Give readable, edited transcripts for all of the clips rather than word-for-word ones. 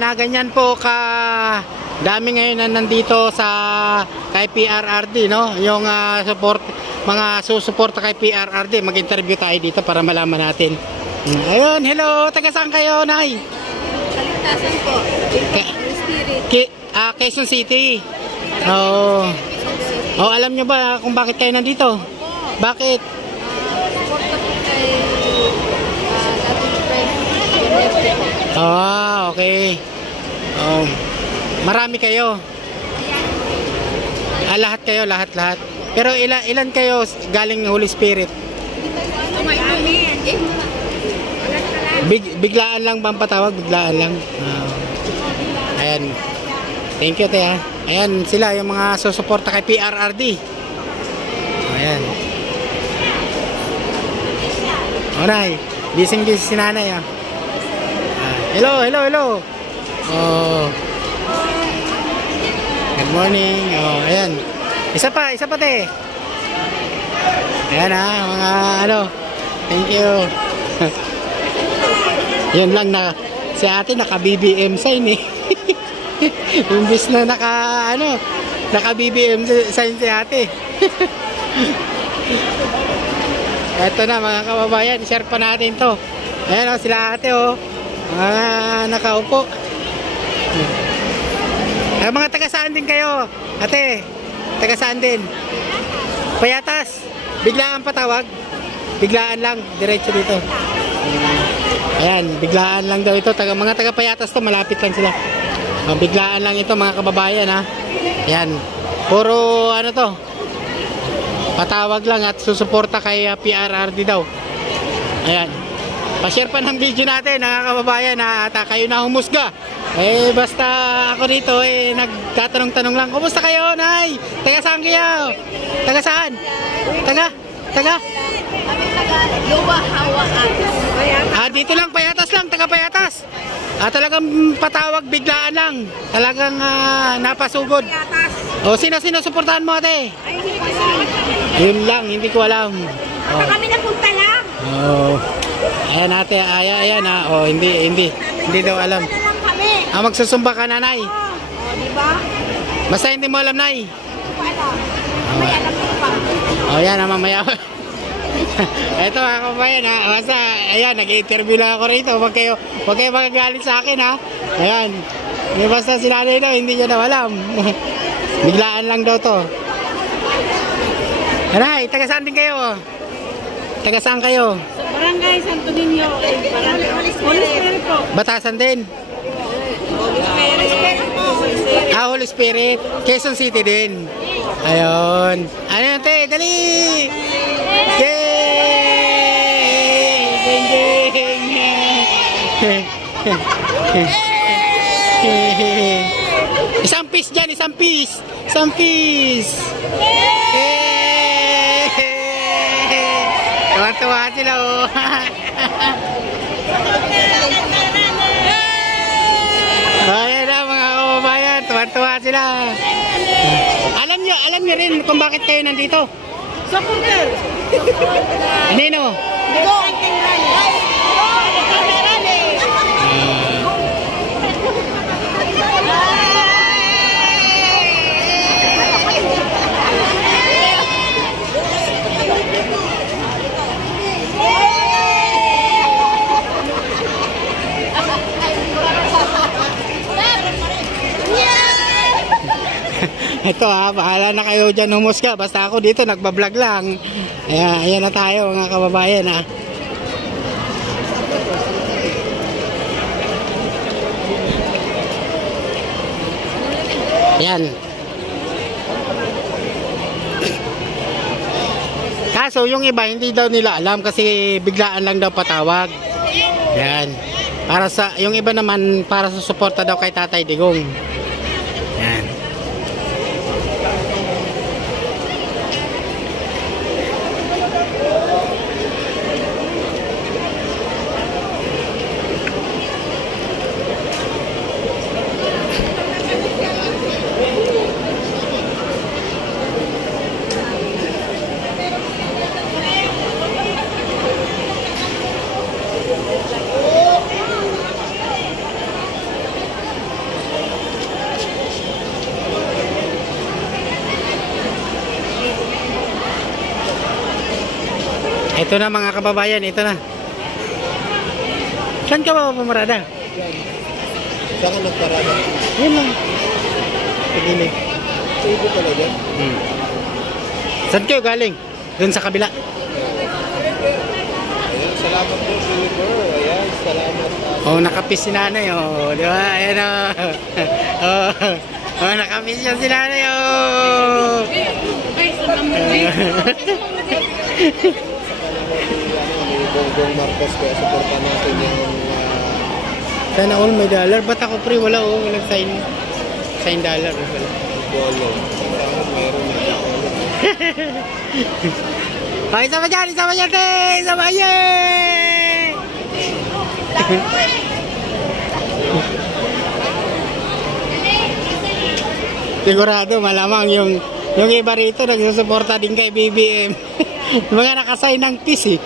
Ayan ha, ganyan po ka dami ngayon na nandito sa kay PRRD, no? Yung mga susuporta kay PRRD. Mag-interview tayo dito para malaman natin. Ayun, hello, taga saan kayo, Nay? Kaligtasan po. Quezon City. Oh. Oh, alam nyo ba kung bakit kayo nandito? Bakit? Suporta po kay dating friend. Okay. Oh. Marami kayo. Lahat kayo, lahat. Pero ilan kayo galing Holy Spirit? Biglaan lang bang patawag? Biglaan lang. Ayan. Thank you, te ha. Ayan sila, yung mga susuporta kay PRRD. Ayan. Alright. Busy si nanay ha. Hello. Oh. Good morning. Oh, ayan. Isa pa te. Ayan ha, mga Thank you. Yun lang na si ate naka BBM sign eh. Imbis na naka BBM sign si ate. Eto na mga kababayan, share pa natin to. Ayan sila ate nakaupo. Mga taga saan din kayo? Ate, taga saan din? Payatas. Biglaan patawag. Biglaan lang, diretso dito. Ayan, biglaan lang daw ito. Mga taga Payatas to, malapit lang sila. Biglaan lang ito mga kababayan ha. Ayan, puro to, patawag lang at susuporta kay PRRD daw. Ayan, pa-share pa ng video natin mga kababayan at kayo na humusga. Basta ako dito nagtatanong-tanong lang. Kumusta kayo, Nay? Taga saan kayo? Taga saan? Taga? Dito lang, Payatas lang, taga Payatas. Talagang patawag biglaan lang. Talagang napasugod. Sino suportahan mo, ate? Yun lang, hindi ko alam. Kami napunta lang. Ayan ate, ayan hindi daw alam. Magsusumba ka, Nanay. Diba? Basta hindi mo alam, Nay. May alam ko pa. Yan mamaya. Ito mga kabayan basta ayan, nag-interview lang ako rito. Huwag kayo magagalit sa akin ha. Ayan, basta si Nanay daw hindi niya daw alam. Biglaan lang daw to. Nanay, taga saan din kayo? Taga saan kayo? Sa Barangay Santo Niño. Holy Spirit po. Batasan din? Holy Spirit. Quezon City din. Ayun. Ano yun, te? Dali! Isang piece dyan, isang piece. Tuwa-tuwa sila Ayan na mga kababayan, tuwa-tuwa sila. Alam nyo rin kung bakit kayo nandito? Supporter. Nino? Ito bahala na kayo dyan humusga. Basta ako dito nagbablog lang. Ayan na tayo mga kababayan ha. Ayan. Kaso yung iba hindi daw nila alam kasi biglaan lang daw patawag. Ayan. Yung iba naman para sa suporta daw kay Tatay Digong. Ayan. Ito na mga kababayan, ito na. Saan ka ba pumarada? Saan ka nagparada? Yun lang. Pagilid. Tubo talaga. Saan kayo galing? Doon sa kabila. Ayan, salamat po, Silver. Ayan, salamat. Oh, nakapis si nanay, oh. Di ba? Ayan, oh. Oh, nakapis siya si nanay, oh. Ay, sa naman. Ni Bongbong Marcos, kaya supportan natin yung Sana all may dollar. Ba't ako pre? Wala, oh. Walang sign dollar. Wala. bolo. Sana mayroon na bolo. Okay, sama dyan, te! Sama dyan! Sigurado, malamang yung iba rito nagsusuporta din kay BBM. Mga nakasign ng peace, eh.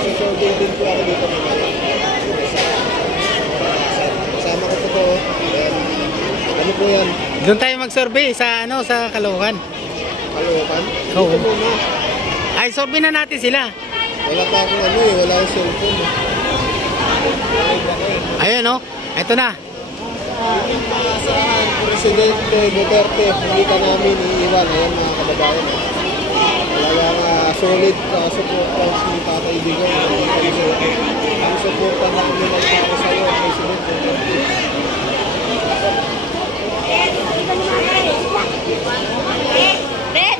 Susunod din po ako dito mamaya. Kasama ko po. Ayan. Ano po yan? Doon tayo mag-survey sa Caloocan. Caloocan? Oo. Dito muna. Ay, survey na natin sila. Wala pa akong wala akong cellphone. Ayun, oh. Ito na. Presidente Duterte, hindi ka namin iiwan. Ayan mga kababayan. Talagang solid support si Tatay Digong. Ang support na kami nagpapos sa iyo, President Duterte. Red!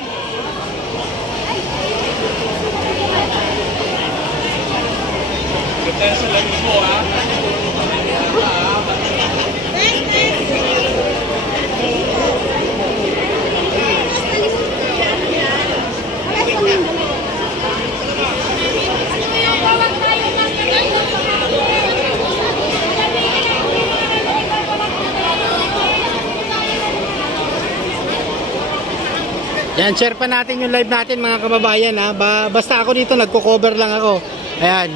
Yan, share pa natin yung live natin mga kababayan, ha. Basta ako dito, nagko-cover lang ako. Ayan.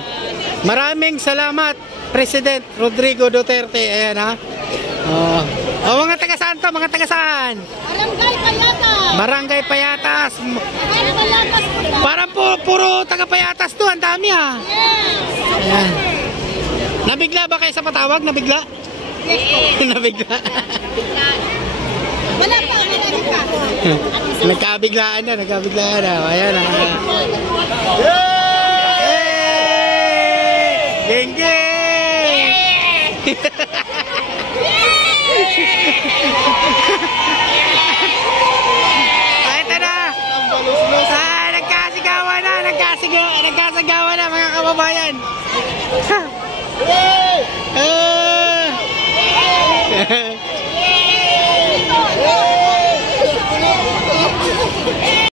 Maraming salamat, President Rodrigo Duterte. Ayan, ha. Mga taga-saan to? Mga taga-saan? Barangay Payatas! Barangay Payatas. Barangay Payatas po ba? Parang puro taga-Payatas to. Ang dami, ha. Yes! Ayan. Nabigla ba kayo sa patawag? Nabigla? Yes po. Nabigla. Wala pa, wala pa. Nagkabiglaan na. Ayan, ha. Geng-geng! Ito na! Nagkasigawan na mga kababayan!